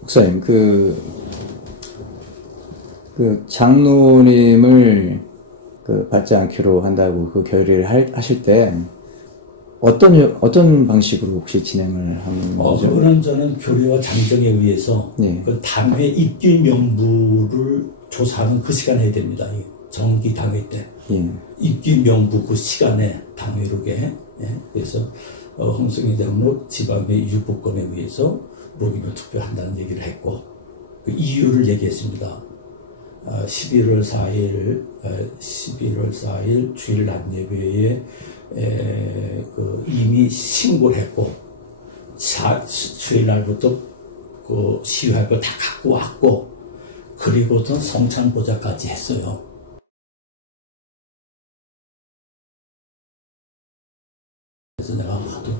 목사님, 장로님을 받지 않기로 한다고 결의를 하실 때, 어떤 방식으로 혹시 진행을 하는 거죠? 그거는 저는 교리와 장정에 의해서 예. 그 당회 입기 명부를 조사하는 그 시간에 해야 됩니다. 정기 당회 때. 예. 입기 명부 그 시간에 당회록에. 예. 그래서 홍성희 장로 지방의 유보권에 의해서 무기명 투표한다는 얘기를 했고, 그 이유를 얘기했습니다. 11월 4일 주일 낮 예배에 이미 신고를 했고, 주일 날부터 그 시위할 거 다 갖고 왔고, 그리고도 성찬 보좌까지 했어요. 그래서 내가 하도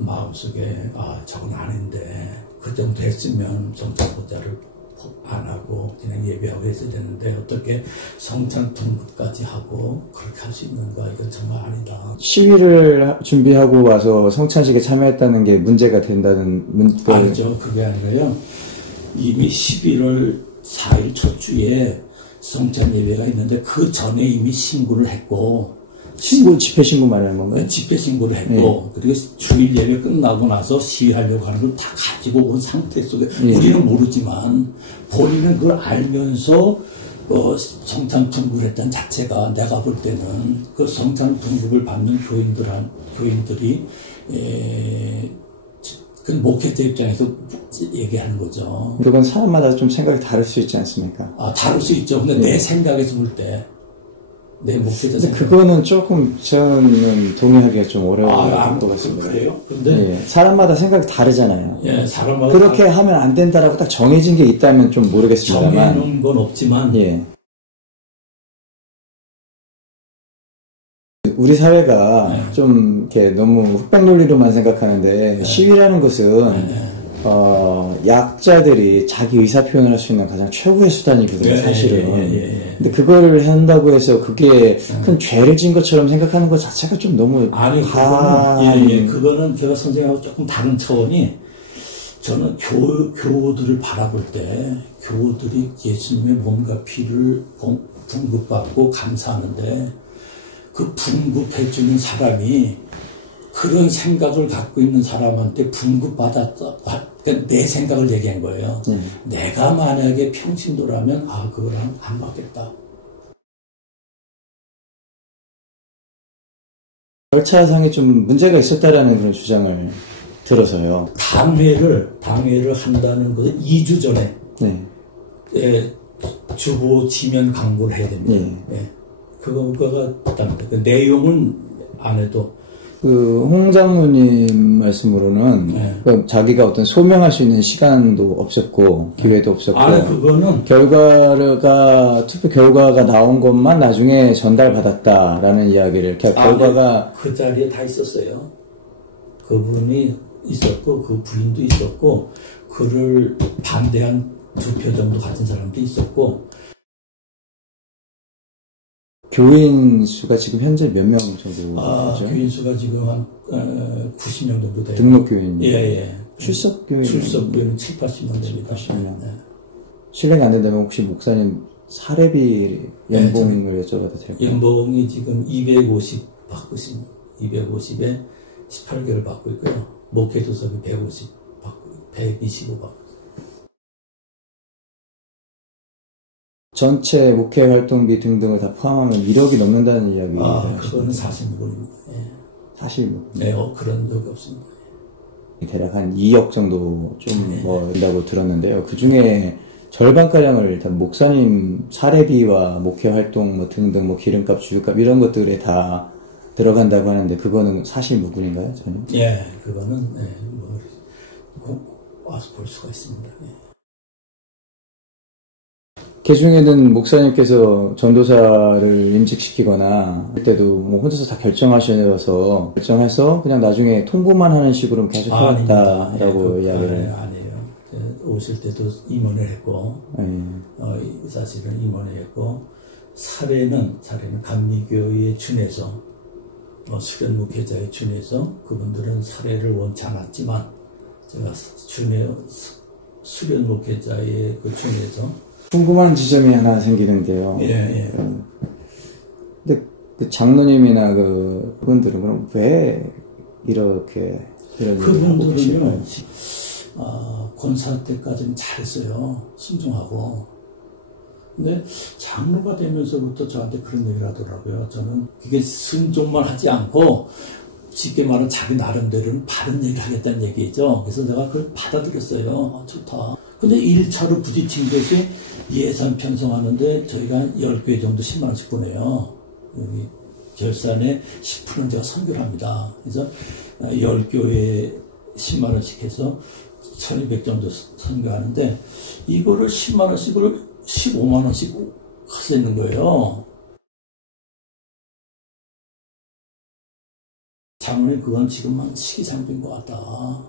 마음속에 저건 아닌데 그 정도 했으면 성찬 보좌를 안 하고 그냥 예배하고 했어야 되는데 어떻게 성찬 등급까지 하고 그렇게 할 수 있는가, 이건 정말 아니다. 시위를 준비하고 와서 성찬식에 참여했다는 게 문제가 된다는 아니죠. 그게 아니라요. 이미 11월 4일 첫 주에 성찬 예배가 있는데 그 전에 이미 신고를 했고, 집회 신고 말하는 건가요? 집회 신고를 했고, 그리고 주일 예배 끝나고 나서 시위하려고 하는 걸 다 가지고 온 상태 속에, 우리는 모르지만 본인은 그걸 알면서 성찬 등급을 했다는 자체가, 내가 볼 때는 그 성찬 등급을 받는 교인들이 그 목회자 입장에서 얘기하는 거죠. 그건 사람마다 좀 생각이 다를 수 있지 않습니까? 다를 수 있죠. 근데 내 생각에서 볼 때, 내 목회자 생각. 그거는 조금 저는 동의하기가 좀 어려울 것 같습니다. 그래요? 근데 사람마다 생각이 다르잖아요. 예, 사람마다 그렇게 하면 안 된다라고 딱 정해진 게 있다면 좀 모르겠습니다만. 정해놓은 건 없지만. 예. 우리 사회가 좀 이렇게 너무 흑백 논리로만 생각하는데, 시위라는 것은 약자들이 자기 의사 표현을 할 수 있는 가장 최고의 수단이거든요, 사실은. 근데 그거를 한다고 해서 그게 큰 죄를 진 것처럼 생각하는 것 자체가 좀 너무. 아니, 그거는 제가 선생님하고 조금 다른 차원이, 저는 교우들을 바라볼 때, 교우들이 예수님의 몸과 피를 분급받고 감사하는데, 그 분급해주는 사람이 그런 생각을 갖고 있는 사람한테 분급받았다. 그러니까 내 생각을 얘기한 거예요. 내가 만약에 평신도라면 그거랑 안 맞겠다. 절차상에 좀 문제가 있었다라는 그런 주장을 들어서요. 당회를 한다는 것은 2주 전에 주보 지면 강구를 해야 됩니다. 그거가 있답니다. 그 내용은 안 해도. 홍 장로님 말씀으로는 자기가 어떤 소명할 수 있는 시간도 없었고 기회도 없었고, 그거는 투표 결과가 나온 것만 나중에 전달받았다라는 이야기를, 결과가 그 자리에 다 있었어요. 그분이 있었고 그 부인도 있었고, 그를 반대한 2표 정도 같은 사람도 있었고. 교인 수가 지금 현재 몇 명 정도 되죠? 교인 수가 지금 한 90명 정도 돼요. 등록 교인. 출석 교인은 7, 80명 됩니다. 80명. 실례가 안 된다면 혹시 목사님 사례비 연봉을 여쭤봐도 될까요? 연봉이 지금 250 받고 있습니다. 250에 18개월 받고 있고요. 목회도서비 150 받고, 125 받고. 전체 목회 활동비 등등을 다 포함하면 1억이 넘는다는 이야기입니다. 그거는 사실무근입니다. 사실무근. 네, 그런 적이 없습니다. 대략 한 2억 정도 좀 된다고 들었는데요. 그 중에 절반가량을 일단 목사님 사례비와 목회 활동 등등 기름값, 주유값 이런 것들에 다 들어간다고 하는데, 그거는 사실무근인가요, 저는? 그거는 와서 볼 수가 있습니다. 개중에는 목사님께서 전도사를 임직시키거나 할 때도 혼자서 다 결정해서 그냥 나중에 통보만 하는 식으로 계속 해왔다라고 이야기를. 아니에요. 오실 때도 임원을 했고, 사실은 임원을 했고, 사례는 감리교에 준해서, 수련 목회자에 준해서, 그분들은 사례를 원치 않았지만, 제가 수련 목회자의 그 중에서 궁금한 지점이 하나 생기는데요. 예, 예. 근데 그 장로님이나 그분들은 그럼 왜 이렇게 이런 일을 하고 계실까요? 권사 때까지는 잘했어요. 순종하고. 근데 장로가 되면서부터 저한테 그런 얘기를 하더라고요. 저는 그게 순종만 하지 않고 쉽게 말하면 자기 나름대로는 바른 얘기를 하겠다는 얘기죠. 그래서 내가 그걸 받아들였어요. 좋다. 근데 1차로 부딪힌 것이 예산 편성하는데 저희가 한 10개 정도 10만 원씩 보내요. 여기 결산에 10%는 제가 선교를 합니다. 그래서 10교회에 10만 원씩 해서 1200 정도 선교하는데 이거를 10만 원씩을 15만 원씩 하시는 거예요. 장로님 그건 지금만 시기상조인 것 같다.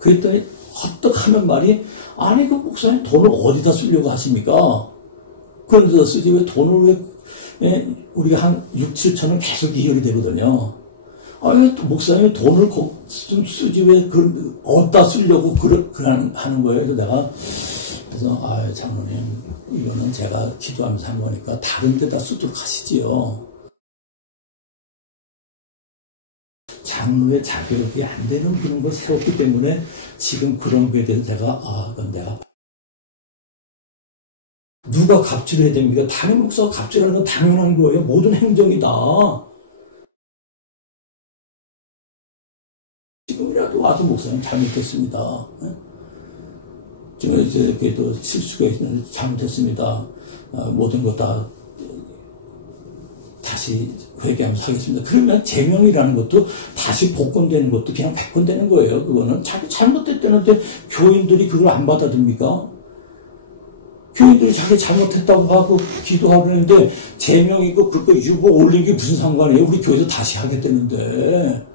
그랬더니 헛떡 하는 말이 아니 그 목사님 돈을 어디다 쓰려고 하십니까? 그런 데다 쓰지 왜 돈을 왜 우리가 한 6, 7천원 계속 이혈이 되거든요. 아니 또 목사님이 돈을 좀 쓰지 왜 어디다 쓰려고 하는 거예요. 그래서 내가 장로님 이거는 제가 기도하면서 한 거니까 다른 데다 쓰도록 하시지요. 장로의 자격이 안 되는 그런 걸 세웠기 때문에 지금 그런 거에 대해서 그건 내가 누가 갑질을 해야 됩니까? 담임 목사가 갑질하는 건 당연한 거예요. 모든 행정이다. 지금이라도 와서 목사님 잘못했습니다. 지금 이렇게 또 실수가 있는데 잘못했습니다. 모든 것 다 다시 회개하면서 하겠습니다. 그러면 제명이라는 것도 다시 복권되는 것도 그냥 백권되는 거예요. 그거는 자기 잘못됐다는데 교인들이 그걸 안 받아듭니까? 교인들이 자기 잘못했다고 하고 기도하고 그러는데 제명이고 그거 유보 올린 게 무슨 상관이에요? 우리 교회에서 다시 하겠다는데.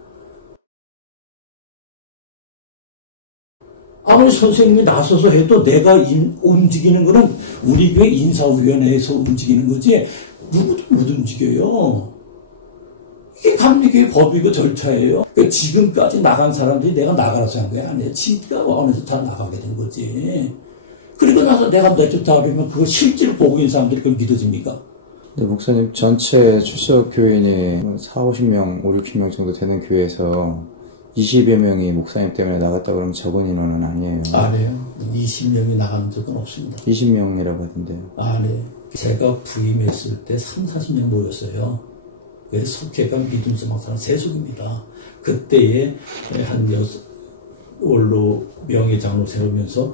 아무리 선생님이 나서서 해도 내가 움직이는 거는 우리 교회 인사위원회에서 움직이는 거지 누구도 못 움직여요. 이게 감리교회 법이고 절차예요. 그러니까 지금까지 나간 사람들이 내가 나가라서 한 거야. 아니에요. 지가 원해서 다 나가게 된 거지. 그리고 나서 내가 내쫓다 그러면 그거 실제로 보고 있는 사람들이 그걸 믿어집니까? 네, 목사님 전체 출석 교인이 40~50명, 5~60명 정도 되는 교회에서 20여 명이 목사님 때문에 나갔다 그러면 적은 인원은 아니에요. 아니에요. 20명이 나간 적은 없습니다. 20명이라고 하던데요. 네. 제가 부임했을 때 30~40명 모였어요. 속회가 믿음소망사랑 세속입니다. 그때에 한 원로 명예장로 세우면서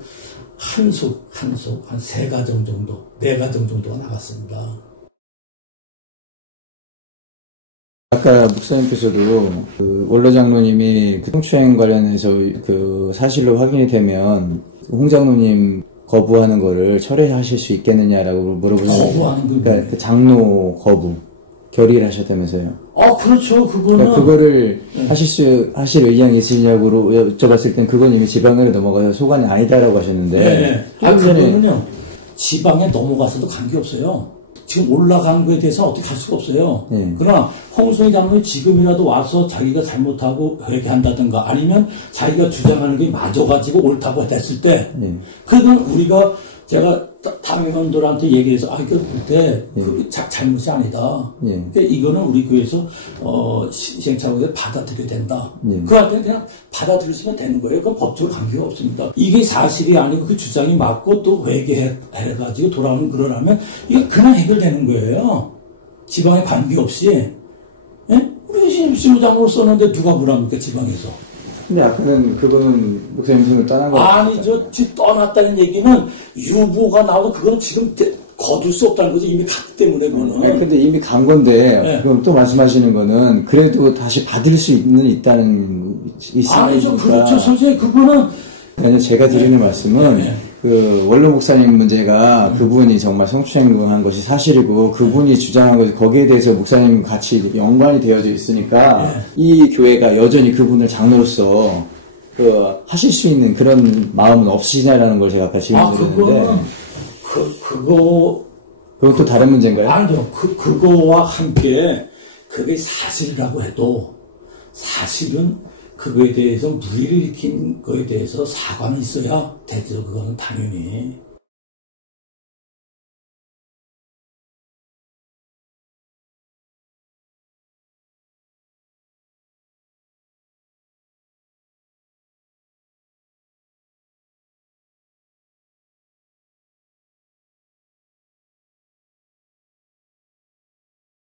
한 속, 한 3가정 정도, 4가정 정도가 나갔습니다. 아까 목사님께서도 그 원로 장로님이 그 성추행 관련해서 그 사실로 확인이 되면 홍 장로님 거부하는 거를 철회하실 수 있겠느냐라고 물어보는데, 그러니까 그 장로 거부 결의를 하셨다면서요? 그렇죠. 그거는 그러니까 그거를 하실 의향이 있으냐고 여쭤봤을 땐 그건 이미 지방으로 넘어가서 소관이 아니다라고 하셨는데. 네. 그거는요 지방에 넘어가서도 관계없어요. 지금 올라간 거에 대해서 어떻게 할 수가 없어요. 그러나 홍성희 장로는 지금이라도 와서 자기가 잘못하고 회개한다든가 아니면 자기가 주장하는 게 맞아가지고 옳다고 했을 때 그건 우리가 제가 당회원들한테 얘기해서 이거 그때 그게 잘못이 아니다. 그러니까 이거는 우리 교회에서 시행착오에 받아들여야 된다. 그할 때는 그냥 받아들였으면 되는 거예요. 그건 법적으로 관계가 없습니다. 이게 사실이 아니고 그 주장이 맞고 또 회개해가지고 돌아오는 그러라면 이게 그냥 해결되는 거예요. 지방에 관계없이. 우리 신부장으로 썼는데 누가 뭐랍니까 지방에서. 근데 아까는 그거는 목사님 손을 떠난 거 아니죠. 떠났다는 얘기는 유보가 나오고 그건 지금 거둘 수 없다는 거죠. 이미 갔기 때문에 그거는. 근데 이미 간 건데 그럼 또 말씀하시는 거는 그래도 다시 받을 수 있다는 있으니까. 아니죠. 그렇죠. 선생님 그거는 아니요. 제가 드리는 말씀은 그 원로 목사님 문제가 그분이 정말 성추행한 것이 사실이고 그분이 주장한 것이 거기에 대해서 목사님 같이 연관이 되어져 있으니까 이 교회가 여전히 그분을 장로로서 하실 수 있는 그런 마음은 없으시냐라는 걸 제가 아까 질문드렸는데 그것도 다른 문제인가요? 아니죠. 그거와 함께 그게 사실이라고 해도 사실은 그거에 대해서 무리를 일으킨 거에 대해서 사과는 있어야 되죠. 그거는 당연히.